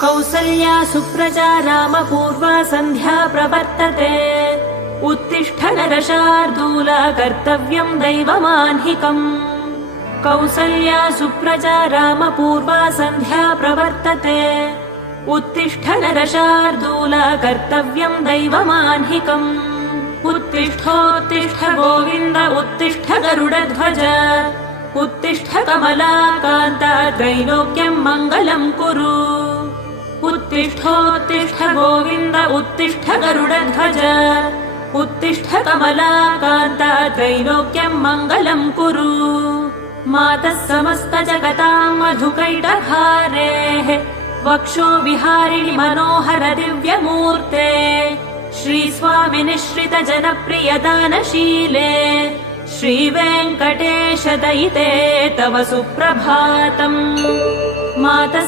कौसल्या सुप्रजा रामपूर्वा सन्ध्या प्रवर्तते उत्तिष्ठ नरशार्दूल कर्तव्यम् दैवमाह्निकम् कौसल्या सुप्रजा रामपूर्वा सन्ध्या प्रवर्तते उत्तिष्ठ नरशार्दूल कर्तव्यम् दैवमाह्निकम् उत्तिष्ठोत्तिष्ठ गोविन्द उत्तिष्ठ गरुडध्वज उत्तिष्ठ कमलाकान्त त्रैलोक्यम् मङ्गलम् कुरु उत्तिष्ठोत्तिष्ठ गोविन्द उत्तिष्ठ गरुडध्वज उत्तिष्ठ कमलाकान्त त्रैलोक्यम् मङ्गलम् कुरु मातः समस्त जगताम् मधुकैटभारेः वक्षो विहारिणि मनोहर दिव्यमूर्ते श्रीस्वामि निःश्रित जनप्रिय दानशीले श्रीवेङ्कटेश दयिते तव सुप्रभातम् मातः